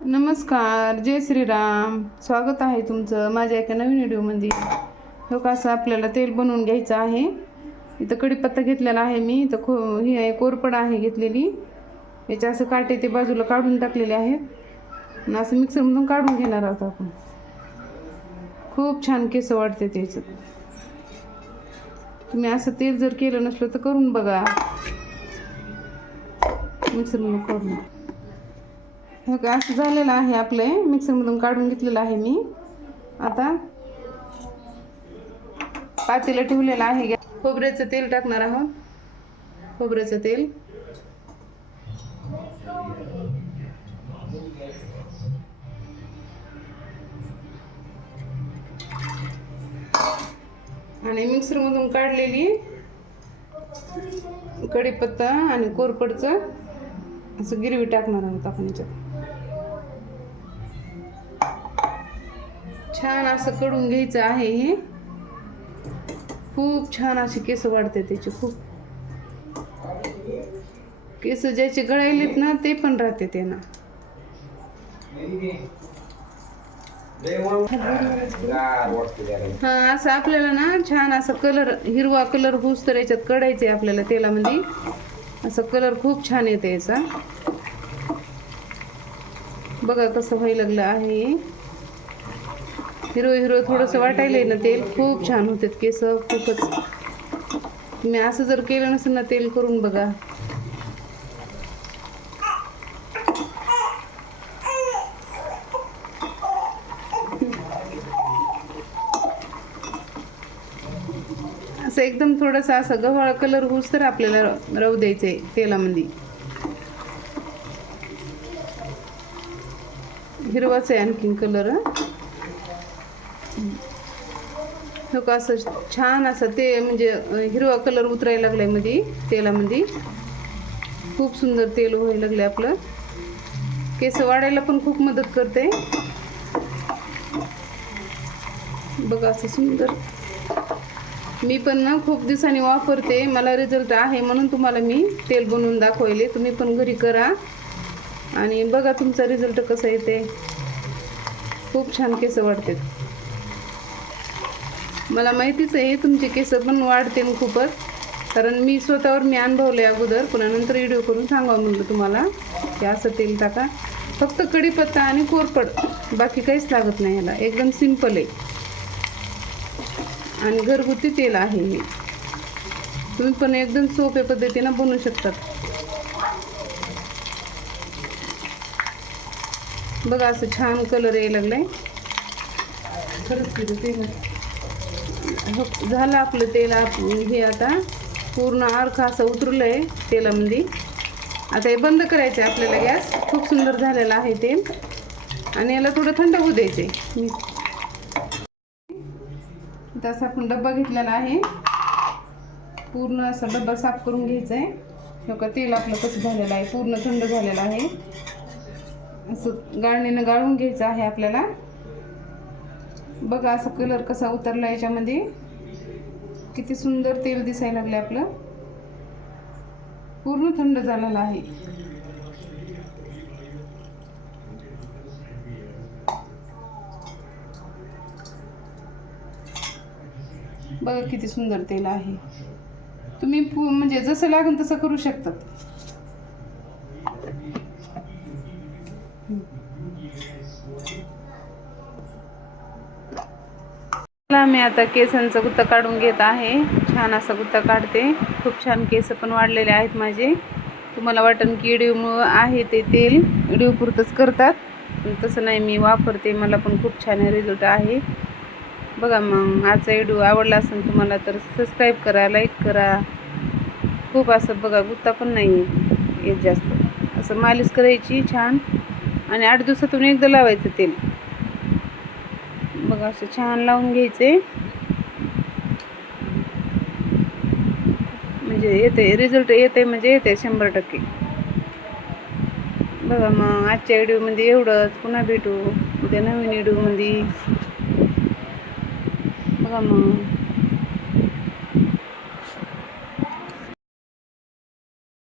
नमस्कार, जय श्रीराम. स्वागत आहे तुमचं माझ्या एका नवीन व्हिडिओमध्ये. हो का, असं आपल्याला तेल बनवून घ्यायचं आहे. इथं कढीपत्ता घेतलेला आहे मी. इथं ही आहे कोरफड आहे घेतलेली. याचे असं काटे ते बाजूला काढून टाकलेले आहेत आणि असं मिक्सरमधून काढून घेणार आहोत आपण. खूप छान केस वाढते त्याचं. तुम्ही असं तेल जर केलं नसलं तर करून बघा, मिक्सरमधून काढून. हे काय असं झालेलं आहे आपले, मिक्सरमधून काढून घेतलेलं आहे मी. आता पातेलं ठेवलेलं आहे. खोबऱ्याचं तेल टाकणार आहोत. खोबऱ्याचं तेल आणि मिक्सरमधून काढलेली कढीपत्ता आणि कोरफडचं असं गिरवी टाकणार आहोत आपण याच्यात. छान असं कढून घ्यायचं आहे. हे खूप छान असे केस वाढते त्याचे. खूप केस ज्याचे गळायलेत ना ते पण राहते ते ना. हा, असं आपल्याला ना छान असं कलर, हिरवा कलर होऊस तर याच्यात कढायचे आपल्याला तेलामध्ये. असं कलर खूप छान येते याचा. बघा कसं व्हायला लागलं आहे. हिरो हिरो थोडंसं वाटायलंय ना तेल. खूप छान होते केस खूपच. तुम्ही असं जर केलं नसेल ना तेल, करून बघा. असं एकदम थोडंसं असं गव्हाळ कलर होऊस तर आपल्याला राहू द्यायचंय तेलामध्ये. हिरवाच आहे आणखीन कलर. हो का, असं छान असं ते म्हणजे हिरवा कलर उतरायला लागलाय मध्ये तेलामध्ये. खूप सुंदर तेल व्हायला लागले आपलं. केस वाढायला पण खूप मदत करते. बघा असं सुंदर. मी पण ना खूप दिवसांनी वापरते, मला रिझल्ट आहे म्हणून तुम्हाला मी तेल बनवून दाखवले. तुम्ही पण घरी करा आणि बघा तुमचा रिझल्ट कसा येते. खूप छान केस वाढतात. मला माहितीच आहे तुमचे केस पण वाढते खूपच, कारण मी स्वतःवर अनुभवले अगोदर. पुन्हा नंतर व्हिडिओ करून सांगावं म्हणलं तुम्हाला की असं तेल टाका. फक्त कढीपत्ता आणि कोरफड, बाकी काहीच लागत नाही याला. एकदम सिंपल आहे आणि घरगुती तेल आहे हे. तुम्ही पण एकदम सोप्या पद्धतीने बनवू शकतात. बघा असं छान कलर यायला लागलाय. खरंच तेल झालं आपलं तेल. हे आता पूर्ण अर्क असं उतरलंय तेलामध्ये. आता हे बंद करायचं आहे आपल्याला गॅस. खूप सुंदर झालेलं आहे तेल आणि याला थोडं थंड होऊ द्यायचे. तसा आपण डब्बा घेतलेला आहे. पूर्ण असा डब्बा साफ करून घ्यायचा आहे. बघा तेल आपलं कसं झालेलं आहे, पूर्ण थंड झालेलं आहे. असं गाळणीनं गाळून घ्यायचं आहे आपल्याला. बघा असं कलर कसा उतरला याच्यामध्ये. किती सुंदर तेल दिसायला लागले आपलं. पूर्ण थंड झालेलं आहे. बघा किती सुंदर तेल आहे. तुम्ही म्हणजे जसं लागेल तसं करू शकतात. मी आता केसांचा गुत्ता काढून घेत आहे. छान असा गुत्ता काढते. खूप छान केस पण वाढलेले आहेत माझे. तुम्हाला वाटेल की व्हिडिओमुळं आहे ते तेल व्हिडिओ पुरतंच करतात, पण तसं नाही. मी वापरते, मला पण खूप छान रिझल्ट आहे. बघा मग आजचा व्हिडिओ आवडला असेल तुम्हाला तर सबस्क्राईब करा, लाईक करा. खूप असं बघा गुत्ता पण नाही येत जास्त. असं मालिश करायची छान आणि 8 दिवसातून एकदा लावायचं तेल. बघा असं छान लावून घ्यायचे. म्हणजे येते रिझल्ट, येते म्हणजे येते 100%. बघा मग आजच्या व्हिडिओमध्ये एवढंच. पुन्हा भेटू उद्या नवीन व्हिडिओमध्ये. बघा मग.